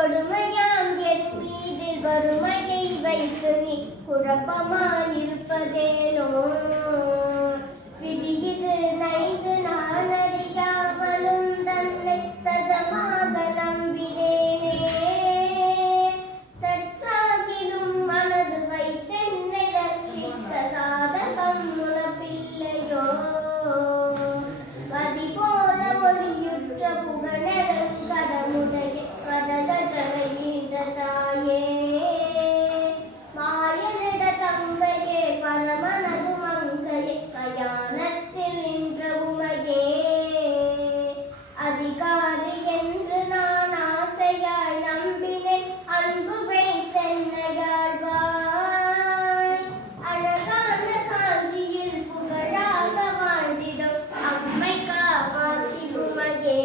கொடுமையாம் என் மீது வறுமையை வைத்து நீ குழப்பமாயிருப்பதேனோ விதியிது நைந்து நான் அறியாமலும் தன்னை சதமாக நம்பினேனே சற்றாகிலும் மனது வைத்தென்னை ரட்சிக்க சாதகம் உனப்பில்லையோ மதி போல ஒளியுற்ற புகழரும் கடமுடைய மதகற்றவையின்ற தாயே மாயனிட தங்கையே பரமனது மங்கையே மயானத்தில் நின்ற உமையே அதிகாரி என்று நான் ஆசையாய் நம்பினேன் அன்பு வைத்தென்னையாழ்வாய் அழகான காஞ்சியில் புகழாக வாழ்ந்திடும் அம்மை காமாட்சி உமையே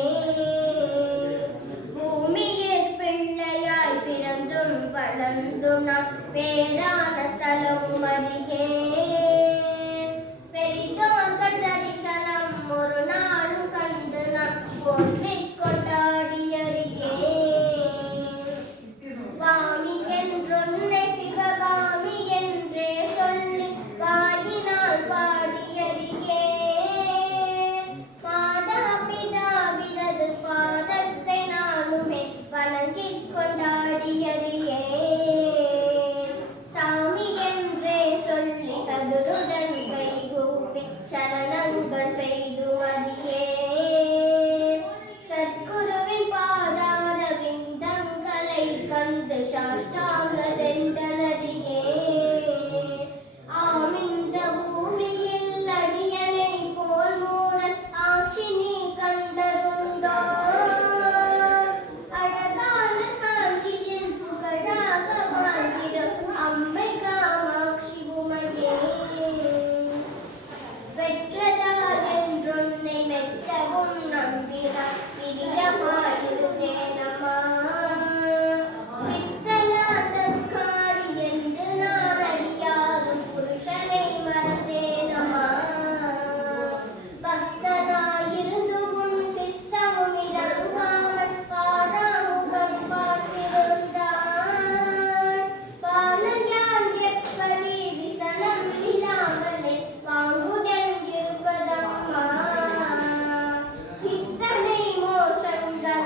பூமியில் பிள்ளையாய் பிறந்தும் வளர்ந்தும் நான் பேரான ஸ்தலம் அறியேன் பெரிதோர்கள் தரிசனம் ஒரு நாளும் கண்டு நான் போற்றிக் கொண்டாடி அறியேன் காமி என்றொன்னை சிவகாமி என்றே சொல்லி வாயினால் பாடி அறியேன் மாதா பிதாவினது பாதத்தை நானுமே வணங்கிக் கொண்டாடி அறியேன் சாமி என்றே சொல்லி சதுருடன் கைகூப்பி சரணங்கள் செய்து அறியேன் சத்குருவின் பாதார விந்தங்களை கண்டு சாஷ்டாங்க தென்றறியேன் ஆமிந்த பூமியில் அடியனை போல் மூடல் ஆட்சி நீ கண்டதுண்டோ அழகான காஞ்சியில் புகழாக வாழ்ந்திடும் அம்மை காமாட்சி உமையே பெற்றதா என்றொன்னை மெச்சவும் நம்பினார் பிரியமாயிருந்தேனம்மா பித்தலா தற்காடி என்று நான் அறியாதும் புருஷனை மறந்தேனம்மா பஸ்தனாயிருந்து உன் சித்தமும் இறங்காமல் பாராமுகம் பார்த்திருந்தாள் பாலஞான் எப்படி விசனம் இல்லாமலே வாங்குடன் இருப்பதம்மா இத்தனை மோசங்கள்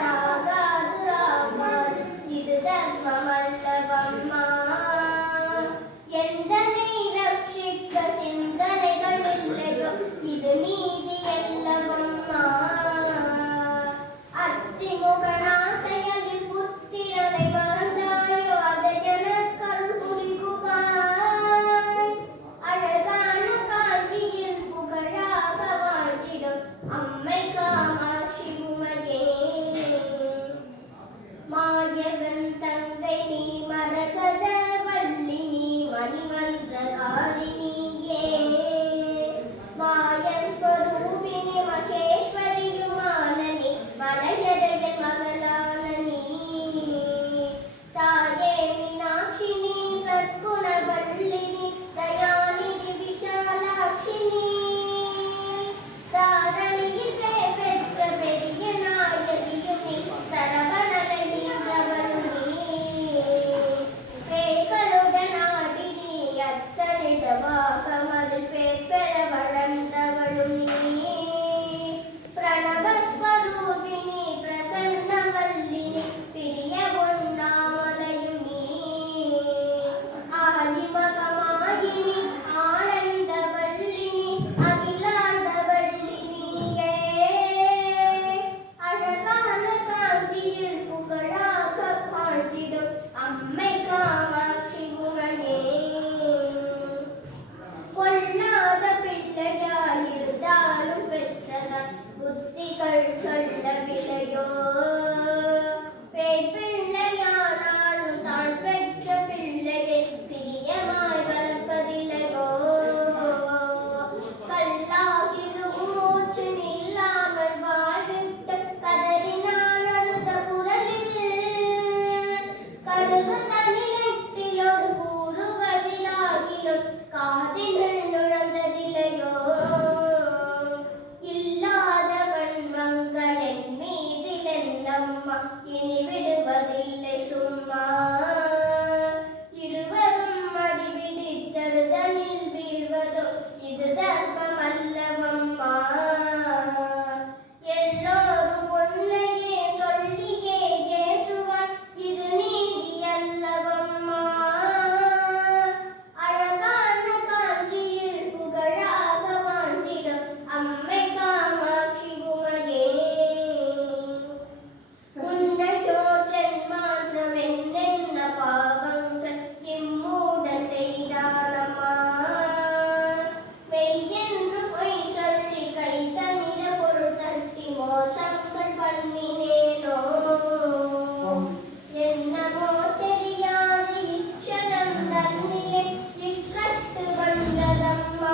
மோசங்கள் பண்ணினேனோ என்னமோ தெரியாது இச்சனம் தன்னிலே இக்கட்டு வந்ததம்மா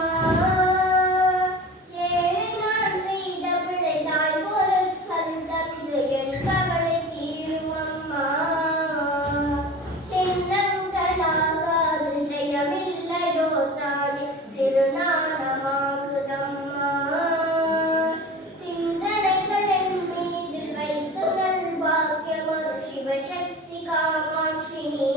ஏழு நான் செய்த பிழை தாய் பொருட்கள் தந்து என் கவலை தீரும் அம்மா சின்னங்களாகாது ஜெயமில்லையோ தாயே சிறுநாணமாகுதம்மா சிந்தனைகள் என் மீது வைத்து நல் பாக்கியமரு சிவசக்தி காமாட்சினி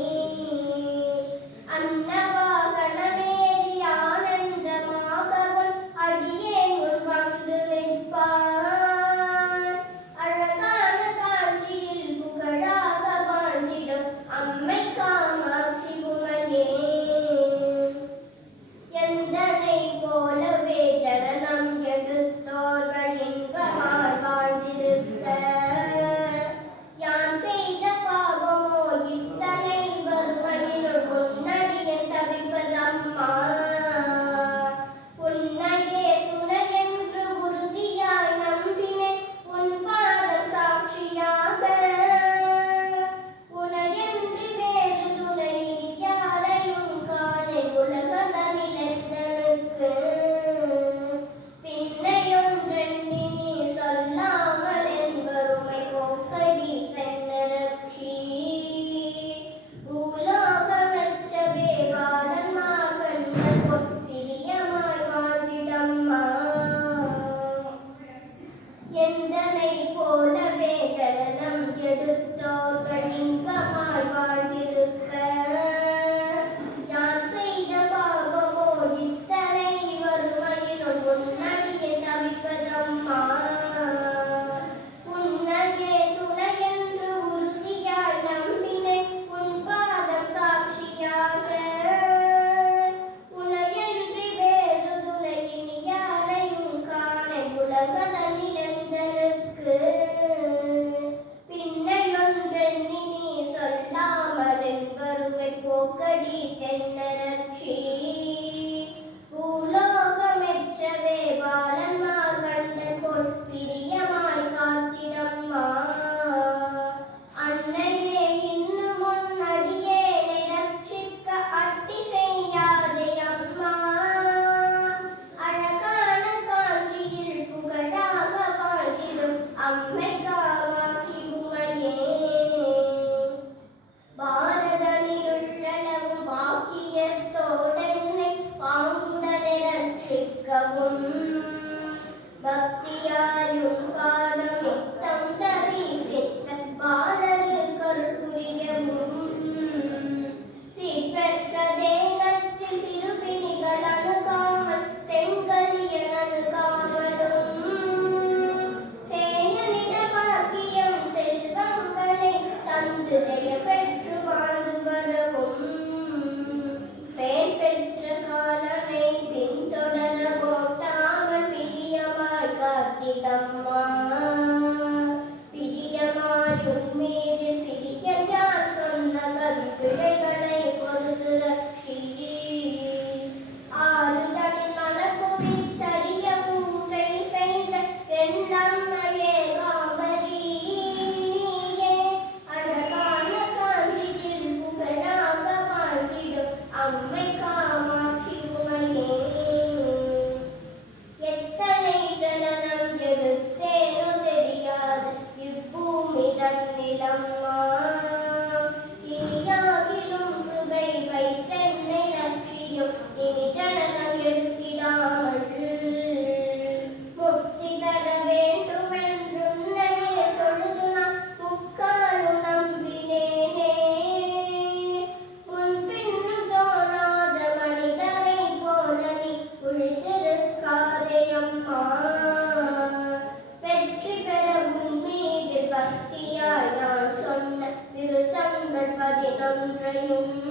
அன்னவாகனமேறி ஆனந்தமாகவும் அடியே முன் வந்து நிற்பார் அழகான காட்சியில் புகழாக வாழ்ந்திடும் அம்மை காமாட்சி உமையே எந்தனை போலவே ஜனனம் எடுத்தோர்கள் இன்பமாய் வாழ்ந்திருக்க யான் செய்த பாவமோ இத்தனை வறுமையினுள் உன்னடியன் தவிப்பதம்மா உன்னையே துணையென்று உறுதியாய் நம்பினேன் உன் பாதம் சாட்சியாக உனையன்றி வேறு துணை யாரையும் காணேன் உலகதனிலெந்தனுக்கு பின்னையொன்றெண்ணி நீ சொல்லாமல் என் வறுமை போக்கடி தென்னரட்சி பூலோகமெச்சவே வாரன்மார் கண்கள் பொற்பிரியமாய் வாழ்ந்திடம்மா எந்தனை போலவே ஜனனம் எடுத்தோர்கள் இன்பமாய் வாழ்ந்திருக்க யான் செய்த பாவமோ இத்தனை வறுமையினுள் உன்னடியே தவிப்பதம்மா உன்னையே துணையென்று உறுதியாய் நம்பினேன் உன் பாதம் சாட்சியாக உனையன்றி வேறு துணை இனி யாரையும் காணேன் உலகதனிலெந்தனுக்கு பின்னையொன்றெண்ணி நீ சொல்லாமல் என் வறுமை போக்கடி தென்னரட்சி பூலோகமெச்சவே பாலன்மார் கண்டன் போல் பிரியமாய் காத்திடம்மா அன்னையே இன்னும் உன் அடியேனை ரட்சிக்க அட்டி செய்யாதே அம்மா அழகான காட்சியில் புகழாக வாழ்ந்திடும் அம்மை காமாட்சி உமையே பாரதனிலுள்ளளவும் பாக்கியத்தோடென்னை பாங்குடனை ரட்சிக்கவும் பக்தியாயும் பாதம் நித்தம் தரிசித்த பாலரு கருப்புரியவும் சீர்பெற்ற தேகத்தில் சிறுபிணிகள் அணுகாமல் செங்கலியன் அணுகாமலும் சேயனிட பாக்கியம் செல்வங்களை தந்து ஜெய பெற்று வாழ்ந்து வரவும் பேர் பெற்ற காலனை பின்தொடர ஓட்டாமல் பிரியமாய் காத்திடம்மா பிரியமாய் உன்மீது சிறிய யான் சொன்ன கவி பிழைகளை பொறுத்து ரட்சி ஆறுதலில் மலர்குவித்தறிய பூசை செய்த வெண்ணம்மையே காமரி நீயே அழகான காட்சியில் புகழாக வாழ்ந்திடும் அம்மை காமாட்சி உமையே எத்தனை ஜனனம் எடுத்தேனோ தெரியாது இப்பூமி தன்னிலம்மா இனியாகிலும் கிருபை வைத்தென்னை லட்சியம் இனி ஜனனம் எடுத்திடாமல் முக்தி தர வேண்டுமென்றுன்னையே தொழுது நான் முக்காலும் நம்பினேனே முன்பின்னும் தோணாத மனிதனை போல நீ உழித்திருக்காதே அம்மா வெற்றி பெற உன் மீது பக்தியால் நான் சொன்ன விருத்தங்கள் 11